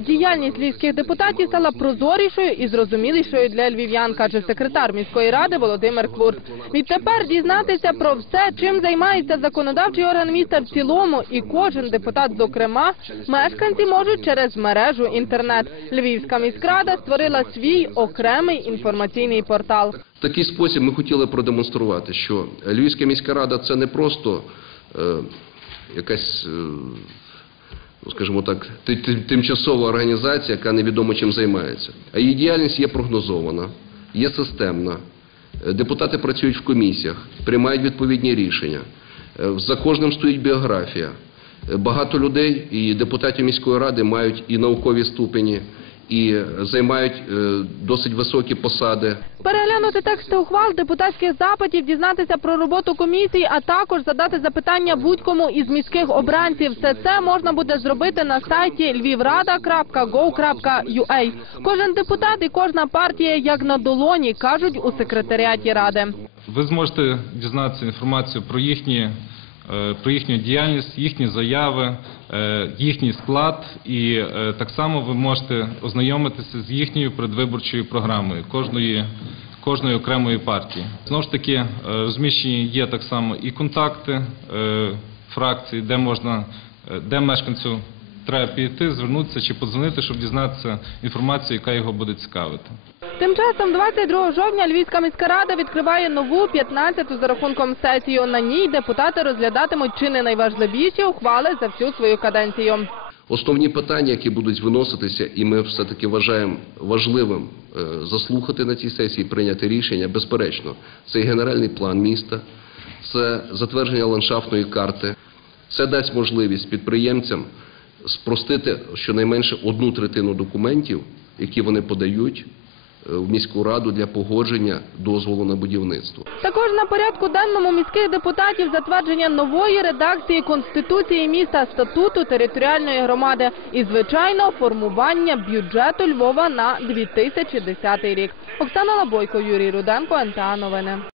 Діяльність львівських депутатів стала прозорішою і зрозумілішою для львів'ян, каже секретар міської ради Володимир Квурт. Відтепер дізнатися про все, чим займається законодавчий орган міста в цілому, і кожен депутат, зокрема, мешканці можуть через мережу інтернет. Львівська міськрада створила свій окремий інформаційний портал. В такий спосіб ми хотіли продемонструвати, що Львівська міська рада це не просто е, якась, е, скажімо так, ти- ти- тимчасова організація, яка невідомо чим займається. А її діяльність є прогнозована, є системна. Е, Депутати працюють в комісіях, приймають відповідні рішення. Е, За кожним стоїть біографія. Е, Багато людей і депутатів міської ради мають і наукові ступені, і займають е, досить високі посади. Переглянути тексти ухвал депутатських запитів, дізнатися про роботу комісії, а також задати запитання будь-кому із міських обранців. Все це можна буде зробити на сайті lvivrada.gov.ua. Кожен депутат і кожна партія як на долоні, кажуть у секретаріаті ради. Ви зможете дізнатися інформацію про їхні про їхню діяльність, їхні заяви, е, їхній склад, і е, так само ви можете ознайомитися з їхньою передвиборчою програмою кожної. Кожної окремої партії знову ж таки е, розміщені є так само і контакти е, фракцій, де можна, е, де мешканцю треба піти, звернутися чи подзвонити, щоб дізнатися інформацію, яка його буде цікавити. Тим часом 22 жовтня Львівська міська рада відкриває нову 15-ту за рахунком сесію. На ній депутати розглядатимуть чи не найважливіші ухвали за всю свою каденцію. Основні питання, які будуть виноситися, і ми все-таки вважаємо важливим е, заслухати на цій сесії, прийняти рішення, безперечно, це і генеральний план міста, це затвердження ландшафтної карти, це дасть можливість підприємцям спростити щонайменше одну третину документів, які вони подають в міську раду для погодження дозволу на будівництво. Також на порядку денному міських депутатів затвердження нової редакції Конституції міста статуту територіальної громади і, звичайно, формування бюджету Львова на 2010 рік. Оксана Лабойко, Юрій Руденко, НТА Новини.